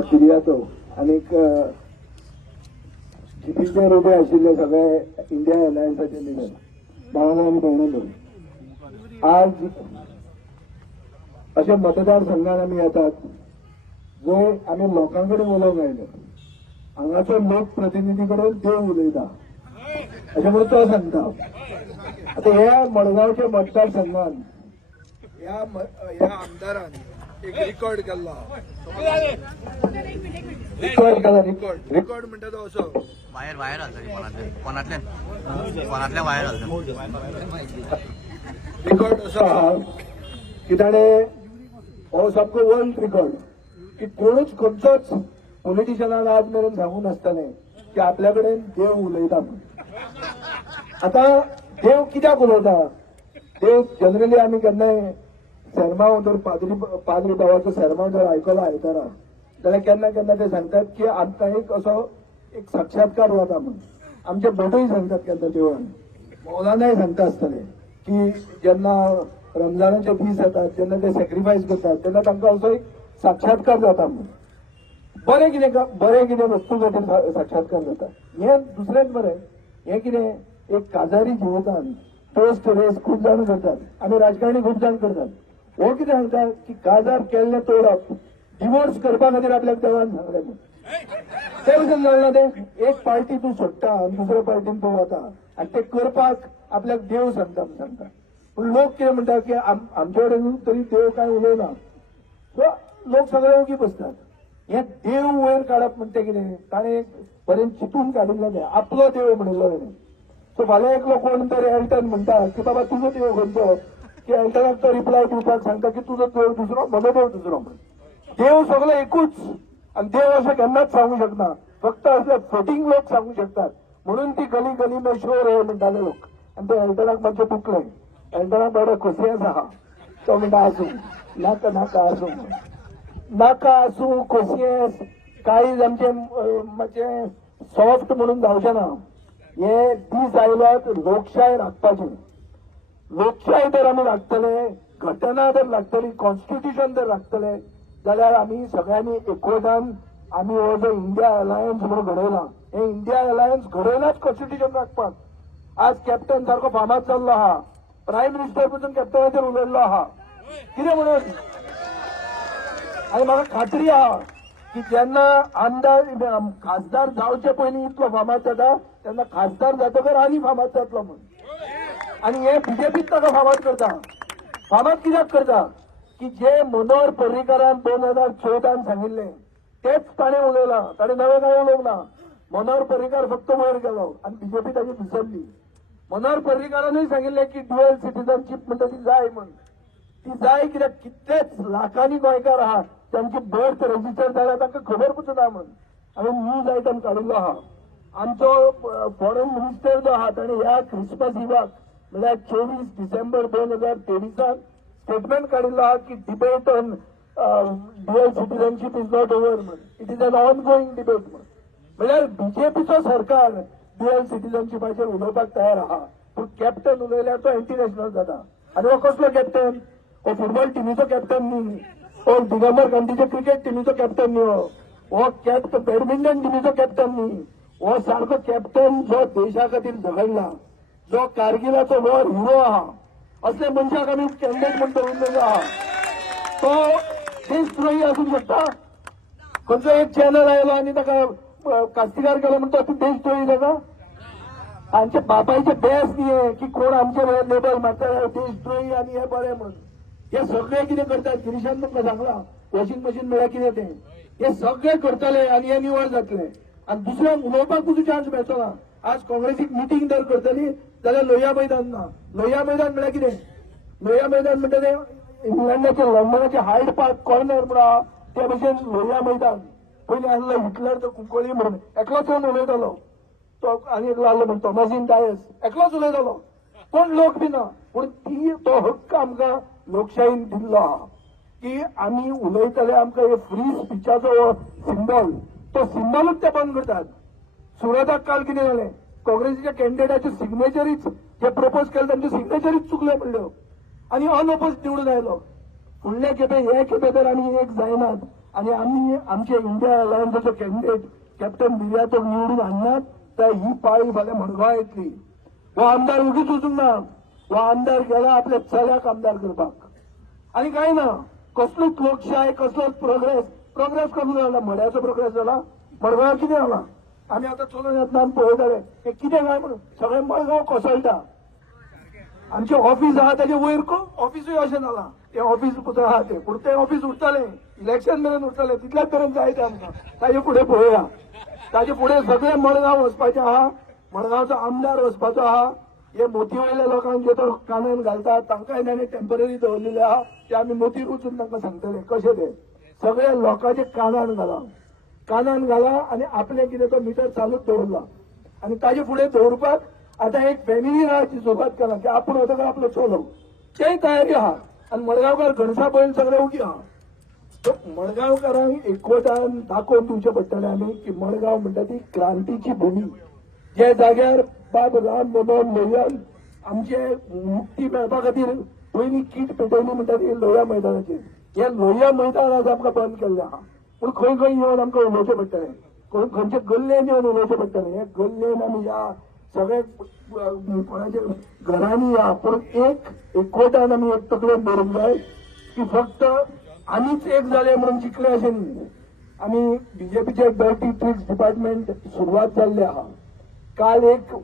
पिरियाचो आनीक जिपीचे उभे आशिल्ले सगळे इंडिया अलायन्साचे लिडर भावांनो आनी भयणांनो, आज अशे मतदारसंघात आमी येतात जंय आमी लोकांकडे उलोवंक आयले. हांगाचो लोकप्रतिनिधी कडेन देव उलयता अशें म्हणून तो सांगता. आता ह्या मडगांवच्या मतदारसंघात ह्या आमदारान एक रिकॉर्ड केल्लो. रिकॉर्ड म्हणटा तो असो वायर फोनातल्या वायर रिकॉर्ड असो आहा की ताणें हो सामको वर्ल्ड रिकॉर्ड की कोणूच खंयचोच पॉलिटिशियनान आज मेरेन सांगूंक नासतालें की आपल्या कडेन देव उलयता म्हणून. आता देव कित्याक उलयता? देव जनरली आमी केन्नाय सेरमांव जर पाद्री बाबाचो सेरमांव जर आयकलो आयतारा जाल्यार केन्ना केन्ना ते सांगतात की आमकां एक साक्षात्कार जाता म्हणून. आमचे भटूय सांगतात केन्ना देवळान, मौलानाय सांगता आसतले की जेन्ना रमजानाचे दीस येतात जेन्ना ते सॅक्रिफायस करतात तेन्ना तांकां असो एक साक्षात्कार जाता म्हणून. बरें कितें वस्तू खातीर साक्षात्कार जाता. हें दुसरेंच बरें. हें कितें एक काजारी जिवितान पोस्ट रेस खूब जाण करतात आनी राजकारणी खूब जाण करतात. हो कितें सांगता की काजार केल्लें तोडप डिवोर्स करपा खातीर आपल्याक देवान सांगलें म्हणून. ते भशेन जाणा तें एक पार्टी तूं सोडटा आनी दुसऱ्या पार्टीन तूं वता आनी ते करपाक आपल्याक देव सांगता म्हणून सांगता. पूण लोक कितें म्हणटा की आमचे कडेन तरी देव कांय उलयना. सो लोक सगळे ओगी बसतात. हे देव वयर काडप म्हणटा कितें ताणें बरें चिंतून काडिल्लें तें आपलो देव म्हणिल्लो ताणें. सो फाल्यां एकलो कोण तरी एल्टन म्हणटा की बाबा तुजो देव खंयचो, की एल्टनाक तो रिप्लाय दिवपाक सांगता की तुजो देव दुसरो म्हजो देव दुसरो म्हणून. देव सगळो एकूच आनी देव अशें केन्नाच सांगूंक शकना. फक्त असले फोटींग लोक सांगूंक शकतात. म्हणून ती गली गली में शोर हे म्हणटाले लोक. आनी ते एल्टनाक मातशें तुटलें. एल्टनाक बरो खोसियेंस आहा. तो म्हणटा आसूं नाका नाका आसूं नाका आसूं खोसियेंस काळीज आमचें मातशें सॉफ्ट म्हणून जावचें ना. हे दीस आयल्यात लोकशाय राखपाची. लोकशाय जर आमी राखतले, घटना जर लागतली, कॉन्स्टिट्यूशन जर राखतले जाल्यार आमी सगळ्यांनी एकवटान आमी हो जो इंडिया अलायन्स म्हणून घडयला हे इंडिया अलायन्स घडयलाच कॉन्स्टिट्यूशन राखपाक. आज कॅप्टन सारको फामाद जाल्लो आहा. प्रायम मिनिस्टर पसून कॅप्टनाचेर उलयल्लो आहा. कितें म्हणून? आनी म्हाका खात्री आहा की जेन्ना आमदार खासदार जावचे पयलीं इतलो फामाद जाता तेन्ना खासदार जातकर आनी फामाद जातलो म्हणून. आनी हे बीजेपीच ताका फामाद करता. फामाद कित्याक करता की जे मनोहर पर्रीकारान 2014 सांगिल्लें तेच ताणें उलयलां. ताणें नवें कांय उलोवंक ना. मनोहर पर्रीकार फक्त वयर गेलो आनी बीजेपी ताची विसरली. मनोहर पर्रीकारानूय सांगिल्लें की ड्युअल सिटीजनशीप म्हणटा ती जाय म्हणून. ती जाय कित्याक कितलेच लाखांनी गोंयकार आहात तांची बर्थ रजिस्टर जाल्यार तांकां खबर पडटा म्हणून. हांवें न्यूज आयटम काडिल्लो आहा. आमचो फॉरेन मिनिस्टर जो आहा ताणें ह्या क्रिसमस इवाक म्हळ्यार 24 डिसेंबर 2023 स्टेटमेंट काडिल्लो आहा की debate on dual citizenship is not over म्हणून. It is an ongoing debate म्हणून. म्हळ्यार बीजेपीचो सरकार ड्युअल सिटीजनशिपाचेर उलोवपाक तयार आहा. पूण कॅप्टन उलयल्यार तो एंटी नॅशनल जाता. आनी हो कसलो कॅप्टन? हो फुटबॉल टिमीचो कॅप्टन न्ही. हो दिगंबर गांधीचे क्रिकेट टिमीचो कॅप्टन न्ही. हो बॅडमिंटन टिमीचो कॅप्टन न्ही. हो सारको कॅप्टन जो देशा खातीर झगडला, जो कारगिलाचो वॉर हिरो आहा. असले मनशाक आमी कॅन्डिडेट म्हणून दवरलेलो आहा. तो देशद्रोही आसूंक शकता? खंयचो एक चॅनल आयलो आनी ताका कास्तिकार केलो म्हणटा तूं देशद्रोही जाता? हांचे बापायचे बेस न्ही की कोण आमचे लेबल मारता देशद्रोही आनी हे बरें म्हणून. हे सगळे कितें करतात? गिरीशान तुमकां सांगलां वॉशिंग मशीन म्हळ्यार कितें तें. हे सगळे करतले आनी हे निवड जातले आनी दुसऱ्यांक उलोवपाक तुजो चान्स मेळचो ना. आज काँग्रेसीक मिटींग जर करतली जाल्यार लोहिया मैदान ना. लोहिया मैदान म्हळ्यार कितें? लोहिया मैदान म्हणटा तें इंग्लंडाचे लंडनाचे हायड पार्क कॉर्नर म्हणून आहा ते भशेन लोहिया मैदान. पयलीं आसलो हिटलर तो कुंकोळी म्हणून एकलोच येवन उलयतालो. तो आनी एकलो आसलो म्हणून थॉमसीन डायस एकलोच उलयतालो. कोण लोक बी ना. पूण तो हक्क आमकां लोकशायेन दिल्लो आहा की आमी उलयतले. आमकां हे फ्री स्पिचाचो सिंबल तो सिंबलूच ते बंद करतात. सुरताक काल कितें जालें? काँग्रेसीच्या कॅन्डिडेटाचे सिग्नेचरीच जे प्रपोज केले तांचे सिग्नेचरीच चुकल्यो म्हणल्यो आनी अनअपोज निवडून आयलो. फुडले खेपे हे खेपे तर आमी एक जायनात आणि आम्ही आमचे इंडिया अलायन्सचे कॅन्डिडेट कॅप्टन बिर्यातो निवडून आणणार तर ही पाळी फाल्यां मडगांव येतली. हो आमदार उगीच वचूंक ना, हो आमदार गेला आपल्या चल्याक आमदार करपाक आनी काय ना. कसलोच लोकशाय कसलोच प्रोग्रेस कसलो जाला, मड्याचो प्रोग्रेस जाला, मडगांव कितें जाला. आमी आतां चलून येतना आमी पळयताले हे कितें काय म्हणून सगळें मडगांव कोसळटा. आमचे ऑफिस आहा ताचे वयर ऑफिसूय अशें जाला, ते ऑफिस पुतो आहा ते पूण ते ऑफिस उरतले इलेक्शन मेरेन उरतले तितल्याच मेरेन जाय ते आमकां. ताजे फुडें पळोवया, ताजे फुडें सगळें मडगांव वचपाचें आहा, मडगांवचो आमदार वचपाचो आहा. हे मोती वयल्या लोकांक जे तो कानान घालतात तांकांय ताणें टेम्पररी दवरलेले आहा, ते आमी मोतीर वचून तांकां सांगतले कशें ते. सगळ्या लोकांचे कानान घाला आनी आपलें कितें तो मिटर चालूच दवरला आनी ताजे फुडें दवरपाक आतां एक फॅमिली राहाची सुरवात केला की आपूण वतकर आपलो चलो तेय तयारी आहा. आनी मडगांवकार गणसा पळयन सगळे उगी आहा. सो मडगांवकारांक एकवटान दाखोवन दिवचें पडटलें आमी की मडगांव म्हणटा ती क्रांतीची भुमी. जे जाग्यार बाब राम मनोहर लोहियान आमचे मुक्ती मेळपा खातीर पयलीं कीट पेटयली म्हणटा ती लोहिया मैदानाचेर. हे लोहिया मैदान आज आमकां बंद केल्लें आहा पूण खंय खंय येवन आमकां उलोवचें पडटलें, खंयचे गल्लेन येवन उलोवचें पडटलें. हे गल्लेन आमी या सगळे कोणाच्या घरांनी या पूण एकवटान आमी एक तकलेन दवरूंक जाय की फक्त आमीच एक जाले म्हणून जिखले अशें न्ही. आमी बीजेपीचे डर्टी ट्रिक्स डिपार्टमेंट सुरवात जाल्ले आहा. काल एक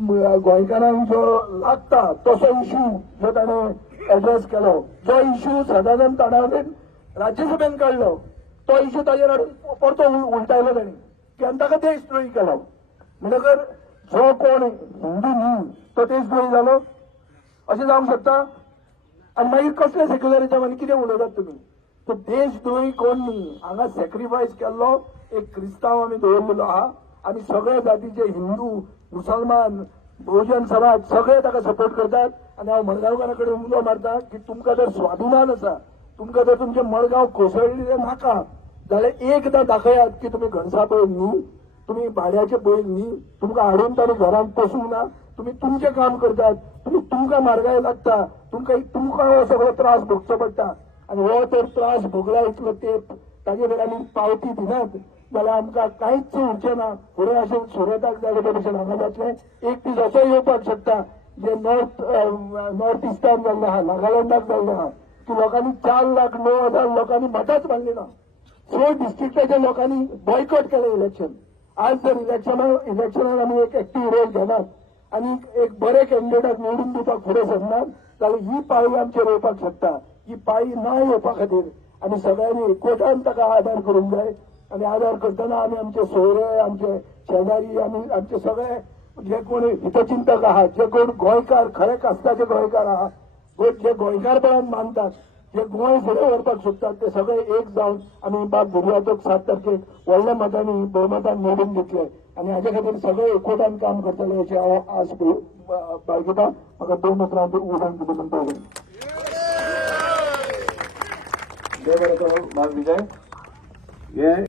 गोंयकारांक जो लागता तसो इश्यू जो ताणें एड्रेस केलो, जो इश्यू सदानंद ताणावलेन राज्यसभेन काडलो, तो इश्यू ताजेर हाडून परतो उलटायलो ताणी की आनी ताका देशद्रोही केलो. म्हणटकर जो कोण हिंदू न्ही तो देशद्रोही जालो अशें जावंक शकता. आनी मागीर कसले सेक्युलरिझम आनी कितें उलयतात तुमी. तो देशद्रोही कोण न्ही, हांगा सॅक्रिफायस केल्लो एक क्रिस्तांव आमी दवरलेलो आहा आनी सगळे जातीचे हिंदू मुसलमान बहुजन समाज सगळे ताका सपोर्ट करतात. आनी हांव मडगांवकारा कडेन उलो मारता की तुमकां जर स्वाभिमान आसा, तुमकां जर तुमचे मडगांव कोसळिल्ले नाका जाल्यार एकदां दाखयात की तुमी घणसा पळय न्ही, तुमी भाड्याचे पळय न्ही, तुमकां हाडून ताणी घरांत पोसूंक ना, तुमी तुमचें काम करतात, तुमकां मारगाय लागता, तुमकां हो सगळो त्रास भोगचो पडटा. आनी हो तर त्रास भोगला इतलो तेंप ताजे आमी पावती दिनात जाल्यार आमकां कांयच उरचें ना. फुडें अशें सुरताक जाय ते भशेन हांगा जातलें. एक दीस असो येवपाक शकता जे नॉर्थ इस्टान जाल्लें आहा, नागालँडाक जाल्लें आहा की लोकांनी 4,09,000 लोकांनी मठाच बांदली ना. 6 डिस्ट्रिक्टाच्या लोकांनी बॉयकॉट केलें इलेक्शन. आज जर इलेक्शनात आमी एक एक्टीव रोल घेनात आनी एक बरे कॅन्डिडेटाक निवडून दिवपाक फुडें सरनात जाल्यार ही पाळी आमचेर येवपाक शकता. ही पाळी ना येवपा खातीर आमी सगळ्यांनी एकवटान ताका आदार करूंक जाय. आनी आदार करतना आमी आमचे सोयरे, आमचे शेजारी, आमी आमचे सगळे जे कोण हितचिंतक आहात, जे कोण गोंयकार खरे कास्ताचे गोंयकार आहात, जे गोंयकारपणान मानतात, जे गोंय फुडें व्हरपाक सोदतात ते सगळे एक जावन आमी बाब भुरग्याचो 7 तारखेक व्हडल्या मतांनी बहुमतान निवडून दितले आनी हाचे खातीर सगळे एकवटान काम करतले अशें हांव आस बाळगिता. म्हाका 2 उतरांत उलोवंक दिलें म्हणटा जय बरें विजय.